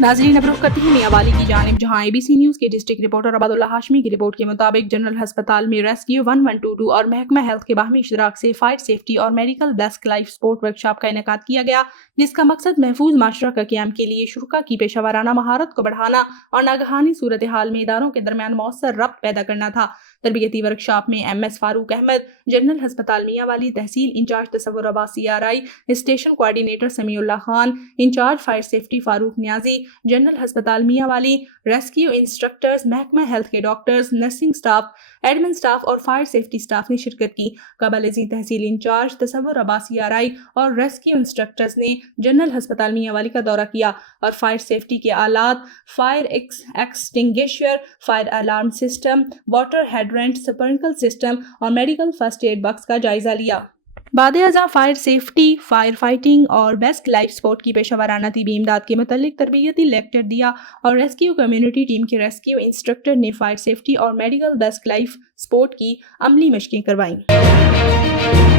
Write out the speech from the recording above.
ناظرین اب رخ کرتے ہیں میاں والی کی جانب، جہاں ABC نیوز کے ڈسٹرکٹ رپورٹر عباد اللہ ہاشمی کی رپورٹ کے مطابق جنرل ہسپتال میں ریسکیو 1122 اور محکمہ ہیلتھ کے باہمی اشتراک سے فائر سیفٹی اور medical best life support workshop کا انعقاد کیا گیا، جس کا مقصد محفوظ معاشرہ کا قیام کے لیے شرکاء کی پیشہ ورانہ مہارت کو بڑھانا اور ناگہانی صورتحال میں اداروں کے درمیان مؤثر ربط پیدا کرنا تھا۔ تربیتی ورکشاپ میں MS فاروق احمد، جنرل ہسپتال میاں والی تحصیل انچارج تصور عباس CRI، اسٹیشن کوآرڈینیٹر سمیع اللہ خان، انچارج فائر سیفٹی فاروق نیازی، جنرل ہسپتال میاں والی ریسکیو انسٹرکٹرز، محکمہ ہیلتھ کے doctors, nursing staff, admin staff اور فائر سیفٹی سٹاف نے شرکت کی۔ قبل ازیں تحصیل انچارج تصور عباس CRI اور ریسکیو انسٹرکٹرز نے جنرل ہسپتال میاں والی کا دورہ کیا اور فائر سیفٹی کے آلات، fire extinguisher, fire alarm system, water hydrant, sprinkler system اور میڈیکل فرسٹ ایڈ باکس کا جائزہ لیا۔ بعد ازاں فائر سیفٹی، فائر فائٹنگ اور بیسٹ لائف سپورٹ کی پیشہ ورانہ طبی امداد کے متعلق تربیتی لیکچر دیا اور ریسکیو کمیونٹی ٹیم کے ریسکیو انسٹرکٹر نے فائر سیفٹی اور میڈیکل بیسٹ لائف سپورٹ کی عملی مشقیں کروائیں۔